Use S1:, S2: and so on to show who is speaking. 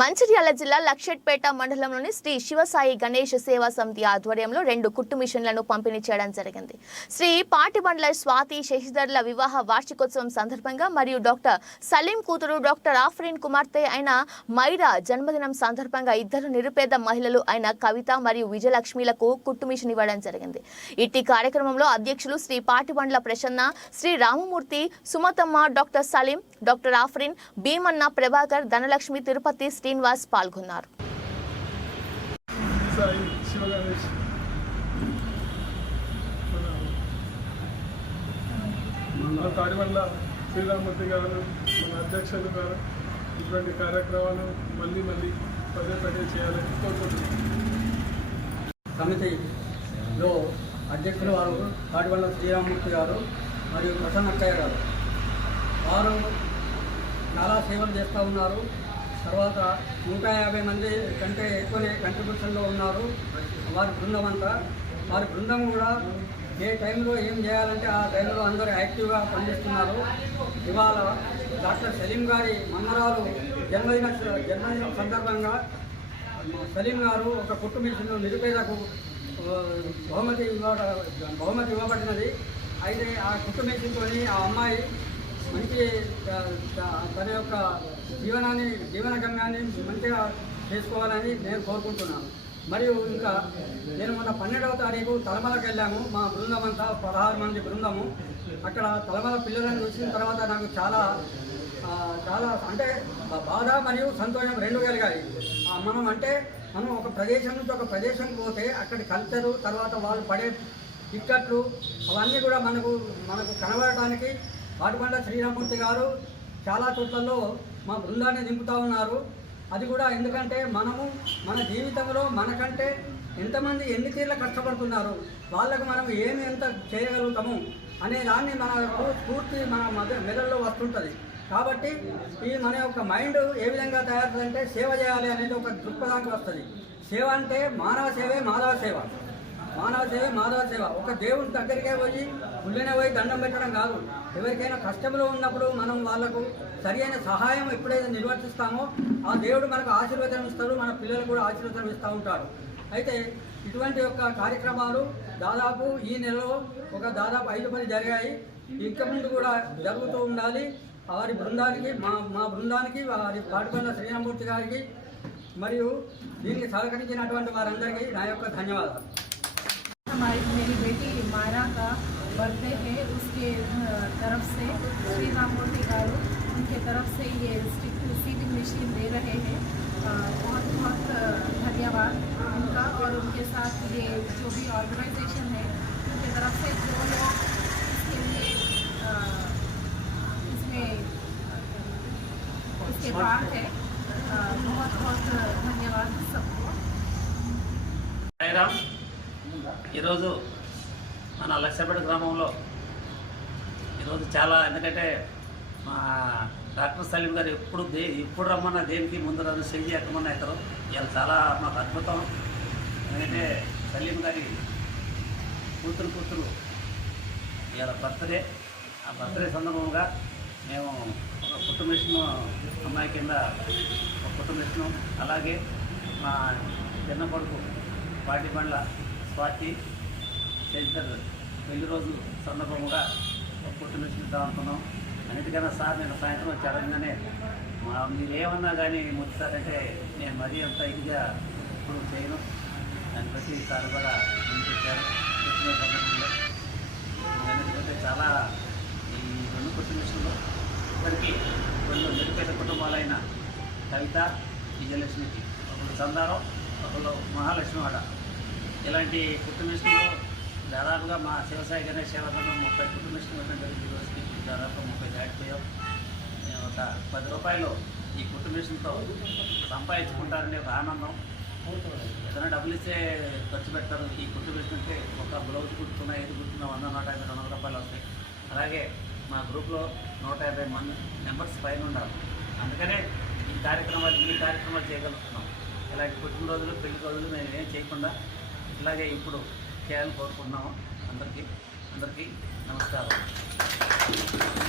S1: మంచిర్యాల జిల్లా లక్షెట్పేట మండలంలోని శ్రీ శివసాయి గణేష్ సేవా సమితి ఆధ్వర్యంలో రెండు కుట్టు మిషన్లను పంపిణీ చేయడం జరిగింది. శ్రీ పాటిబండ్ల స్వాతి శశిధర్ల వివాహ వార్షికోత్సవం సందర్భంగా మరియు డాక్టర్ సలీం కూతురు డాక్టర్ ఆఫ్రీన్ కుమార్తె అయిన మైరా జన్మదినం సందర్భంగా ఇద్దరు నిరుపేద మహిళలు అయిన కవిత మరియు విజయలక్ష్మిలకు కుట్టు మిషన్ ఇవ్వడం జరిగింది. ఇట్టి కార్యక్రమంలో అధ్యక్షులు శ్రీ పాటిబండ్ల ప్రసన్న శ్రీ రామమూర్తి సుమతమ్మ డాక్టర్ సలీం డాక్టర్ ఆఫ్రిన్ భీమన్న ప్రభాకర్ ధనలక్ష్మి తిరుపతి శ్రీనివాస్ పాల్గొన్నారు.
S2: తాడిబండ్ల శ్రీరామూర్తి గారు మన అధ్యక్షులు గారు ఇటువంటి కార్యక్రమాలు మళ్ళీ మళ్ళీ పదే పదే చేయాలని కోరుకుంటున్నాను
S3: సమితిలో అధ్యక్షులు వారు తాటిబండ్ల శ్రీరామూర్తి గారు మరియు ప్రసన్నక్కయ్య గారు. వారు చాలా సేవలు చేస్తూ ఉన్నారు. తర్వాత నూట యాభై మంది కంటే ఎక్కువనే కంట్రిబ్యూషన్లో ఉన్నారు. వారి బృందం అంతా. వారి బృందం కూడా ఏ టైంలో ఏం చేయాలంటే ఆ టైంలో అందరూ యాక్టివ్గా పనిచేస్తున్నారు. ఇవాళ డాక్టర్ సలీం గారి మన్నరాలు జన్మదిన జన్మదినం సందర్భంగా సలీం గారు ఒక కుట్టు మిషన్ నిరుపేదకు బహుమతి ఇవ్వ బహుమతి ఇవ్వబడినది. అయితే ఆ కుట్టు మిషన్తో ఆ అమ్మాయి మంచి తన యొక్క జీవనాన్ని జీవన గమ్యాన్ని మంచిగా చేసుకోవాలని నేను కోరుకుంటున్నాను. మరియు ఇంకా నేను మొన్న పన్నెండవ తారీఖు తలమలకు వెళ్ళాము. మా బృందం అంతా పదహారు మంది బృందము. అక్కడ తలమల పిల్లలను చూసిన తర్వాత నాకు చాలా చాలా అంటే బాధ మరియు సంతోషం రెండు కలిగాయి. మనం అంటే మనం ఒక ప్రదేశం నుంచి ఒక ప్రదేశం పోతే అక్కడి కల్చరు తర్వాత వాళ్ళు పడే టిక్కట్లు అవన్నీ కూడా మనకు మనకు కనబడటానికి పాటుపండ శ్రీరామూర్తి గారు చాలా చోట్లలో మా బృందాన్ని దింపుతూ ఉన్నారు. అది కూడా ఎందుకంటే మనము మన జీవితంలో మనకంటే ఎంతమంది ఎన్ని తీర్ల కష్టపడుతున్నారు వాళ్ళకు మనం ఏమి ఎంత చేయగలుగుతాము అనే దాన్ని మనకు పూర్తి మన మద మెదడులో వస్తుంటుంది. కాబట్టి ఈ మన యొక్క మైండ్ ఏ విధంగా తయారుందంటే సేవ చేయాలి అనేది ఒక దృక్పథానికి వస్తుంది. సేవ అంటే మానవ సేవే మాధవ సేవ. మానవ సేవ మాధవ సేవ ఒక దేవుని దగ్గరికే పోయి ఉళ్ళనే పోయి దండం పెట్టడం కాదు. ఎవరికైనా కష్టంలో ఉన్నప్పుడు మనం వాళ్ళకు సరియైన సహాయం ఎప్పుడైతే నిర్వర్తిస్తామో ఆ దేవుడు మనకు ఆశీర్వచనం ఇస్తాడు మన పిల్లలు కూడా ఆశీర్వచనం ఇస్తూ ఉంటాడు అయితే ఇటువంటి యొక్క కార్యక్రమాలు దాదాపు ఈ నెలలో ఒక దాదాపు ఐదు పది జరిగాయి. ఇంకా ముందు కూడా జరుగుతూ ఉండాలి. వారి బృందానికి మా మా బృందానికి వారి పాటుపల్ల శ్రీరామూర్తి గారికి మరియు దీనికి సహకరించినటువంటి వారందరికీ నా యొక్క ధన్యవాదాలు.
S4: हमारी, मेरी बेटी मायरा का बर्थडे है, उसके तरफ़ से श्री राम मूर्ति गारू उनके तरफ़ से ये सीटिंग मशीन दे रहे हैं। बहुत बहुत धन्यवाद उनका और उनके साथ ये जो भी ऑर्गेनाइजेशन है, उनके तरफ़ से जो लोग इसके लिए इसमें उसके बाद है बहुत बहुत धन्यवाद सबको।
S5: ఈరోజు మన లక్షపేట గ్రామంలో ఈరోజు చాలా ఎందుకంటే మా డాక్టర్ సలీం గారు ఎప్పుడు దే ఎప్పుడు రమ్మన్నా దేనికి ముందు రోజు సెల్ చేయకమన్నా ఎక్కరు ఇవాళ చాలా మాకు అద్భుతం. ఎందుకంటే సలీం గారి కూతురు కూతురు ఇవాళ బర్త్డే. ఆ బర్త్డే సందర్భంగా మేము ఒక కుటుంబ మిషన్ అమ్మాయి కింద ఒక కుటుంబ మిషన్ అలాగే మా చిన్న కొడుకు పాటి బండ్ల స్వాతి శంకర్ పెళ్ళి రోజు సందర్భంగా ఒక దాంతున్నాం మిషన్ అన్నిటికన్నా సార్ నేను సాయంత్రం వచ్చి మీరు ఏమన్నా కానీ ముచ్చారంటే నేను మరీ అంత ఇదిగా ఇప్పుడు చేయను. దాన్ని బట్టి సార్ కూడా ముందుకొచ్చారు వచ్చిన సందర్భంలో. ఎందుకంటే చాలా ఈ రెండు కుటుంబ ఇప్పటికీ రెండు నిరుపేద కుటుంబాలైన కవిత విజయలక్ష్మికి ఒకళ్ళు చందారం ఒకళ్ళు మహాలక్ష్మి వాడ ఇలాంటి కుటుంబిస్తులు దాదాపుగా మా శివసాయి గణేష్ సేవలను ముప్పై కుటుంబిస్తులు ఇవ్వడం రోజుకి దాదాపు ముప్పై దాటిపోయాం. నేను ఒక పది రూపాయలు ఈ కుటుంబిషన్తో సంపాదించుకుంటారనే ఒక ఆనందం. ఏదైనా డబ్బులు ఇస్తే ఖర్చు పెడతారు. ఈ కుట్టు ఒక బ్లౌజ్ కుట్టుకున్న ఏది కుట్టుకున్న వంద నూట యాభై రెండు వందల రూపాయలు వస్తాయి. అలాగే మా గ్రూప్లో నూట యాభై మంది మెంబర్స్ పైన ఉన్నారు అందుకనే ఈ కార్యక్రమాలు ఈ కార్యక్రమాలు చేయగలుగుతున్నాం. ఇలాంటి పుట్టినరోజులు పెళ్ళి రోజులు మేము ఏం చేయకుండా ఇలాగే ఇప్పుడు చేయాలని కోరుకుంటున్నాము. అందరికీ అందరికీ నమస్కారం.